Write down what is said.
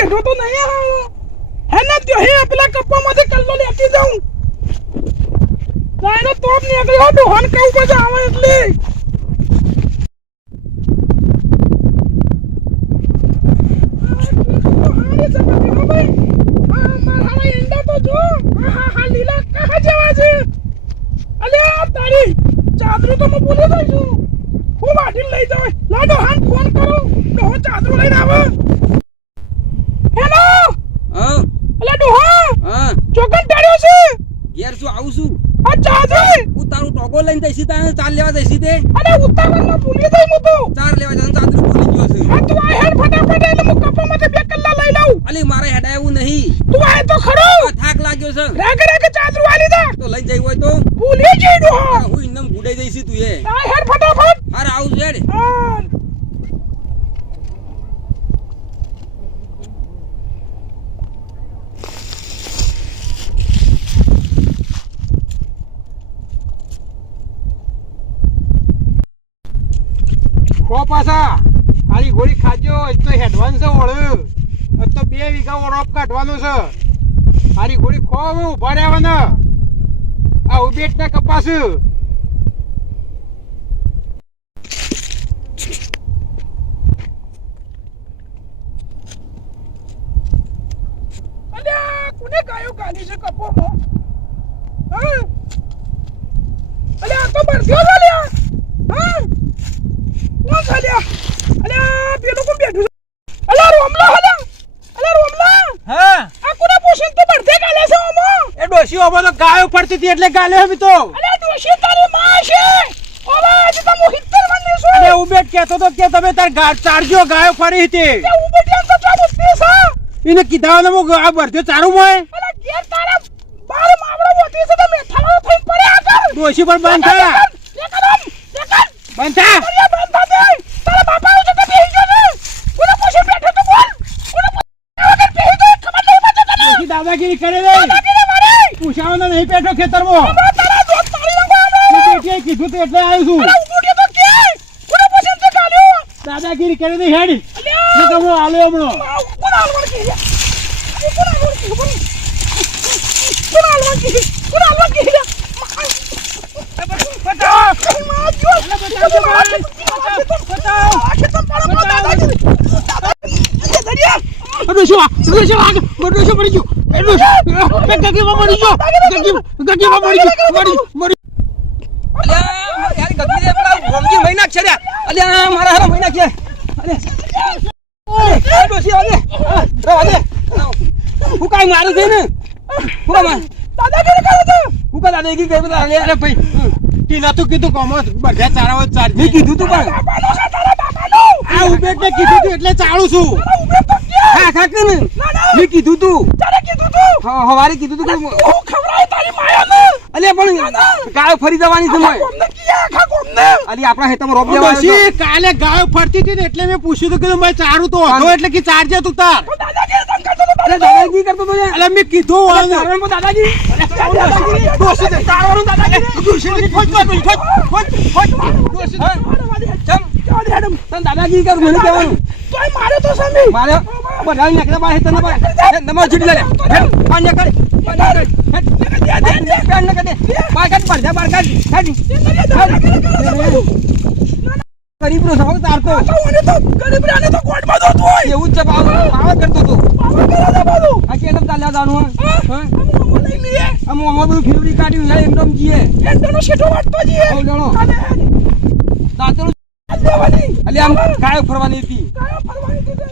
ગઢો તો નહીં આવ્યો. એને ત્યો હે, પેલા કપ્પામાંથી કલ્લો લેતી જાઉં તારે તોપની આગળ હો ડોહન કેવું બધું આવે એટલે. ચાદરું તો હું ભૂલી જઈશું હું વાટી લઈ જવાય લાડો હાન હા ચોકન ટાળ્યો છે? ઘેર શું આવું છું? અચ્છા છે હું તારું ટોગો લઈને જઈશી તારે ચાર લેવા જઈશી તે. અરે ઉતાવળમાં ભૂલી ગઈ હું તો. ચાર લેવા જવાનું ચાદર ભૂલી ગયો છે. તું આ હેડ ફટાફટ એટલે હું કપામાંથી બે કલ્લા લઈ લઉં. અલી મારે હેડા એવું નહીં. તું આ તો ખરો. થાક લાગ્યો છે. રાગે રાગે ચાદર વાલી દે. તો લઈ જઈ હોય તો. ભૂલી ગઈ હું. ઇન્દમ ગુડાઈ જઈશી તું એ આ હેડ ફટાફટ હારે આવું છે હેડ. આ કો પાછા? આરી ગોળી ખાજો, એ તો એડવાન્સ ઓળ એ તો બે વીઘા ઓરોપ કાઢવાનો છે. આરી ગોળી ખો હવે, ઊભા રહ્યા ને આ ઉબેટ ના કપાસ કોને ગાયો ગાલી છે કપોમાં? હા? અલ્યા આ તો બરસ્યો છે અલ્યા હા કોણ છે અલ્યા અલ્યા પેલો કોણ બેઠું છે અલ્યા રોમલા હલા અલ્યા રોમલા હા આ કોને પૂછીને તો બરધે ગાલે છે ઓમો ડોશી ગાયો પડતી હતી એટલે ગાલ્યો હમી તો. અરે દોશી તારી માં છે. ઓલા આજે તો મોહિતર વંડી છું. અરે ઉબેટ કહેતો તો કે તમે તાર ગા ચારજો ગાયો ફરી હતી. તે એમ તો ચા મુસ્તી છે એને કીધા ને હું આ બરધ્યો ચારું મોય અલ્યા ઘેર તારા બાર માવડો મોટી છે તો મેઠાનો થઈ પડે આગળ દોશી પર બંધ બંધ થા અરે બંધ થા દે તારા બાપા આવે તો બેહી ગયો છે. કોને પૂછે બેઠો તો બોલ? કોને પૂછે વગર બેહી ગયો ખબર નહીં પડે દાદાગીરી કરે રે પૂછાવાનો નહીં બેઠો ખેતરમાં. કીધું તો એટલે આવ્યું છું. દાદાગીરી કરી તો હેડ. તમે આલ્યો હમણાં. આ ખેતર પાડો, ગયો? ગગીમાં મરી ગયો ગગીમાં મરી ગયો મરી મરી ને કીધું કોમો બધા ચારાવો ચાર મેં કીધું તું પણ. આ ઉબેટને કીધું તું એટલે ચાળું છું. હા કાકા ને ના, ના. મેં કીધું તું હવારે કીધું તું કે હું ખવરાય તારી માયાને. અલે પણ ગાયો ફરી જવાની છે મોય. ગોમને કિયા, આખા ગોમને. અલી આપણા હેતમાં રોપ લેવા છે કાલે ગાયો ફરતી હતી ને એટલે મેં પૂછ્યું તો કે ભાઈ ચારું તો હતો એટલે કે ચારજે તું તાર. તને કરતો તો અરે તારે કરતો તો યાર મેં કીધું વાંધો. ચારવાનું દાદાગીરી દાદાગીરી. ડોશી દે, કર ખોજ, ખોજ, ખોજ. દે. ચમ. જવા હેડમ. કરું મને કહેવાનું. તોય મારે તો સમી મારે બધા નાખતા બાર હેતર ના બાર નમા છૂટી લે હેડ પાન ને કાઢ પાન ને કાઢ હેડ હેડ હેડ પાન ને કાઢ બાર કાઢ બાર જા. બાર કાઢ હેડ દાદાગીરી કરે છે. બધું. ગરીબ નો સવાલ તારતો. તો મને તો ગરીબરાને તો કોર્ટમાં હોય. એવું જ છે પાવ પાવ કરતો તો પાવર કરે છે બધું. આ કેમ ચાલ્યા જાણું હા? હા. આમ આમ લઈ લઈએ. આમ અમાર બધું ફેવરી કાઢ્યું યાર એકદમ જીએ એંડોનો શેઠો વાટતો જઈએ. હઉ જાણો. કાલે દેવાની. અલી આમ કાયો ફરવાની હતી. કાયા ફરવાની કીધે.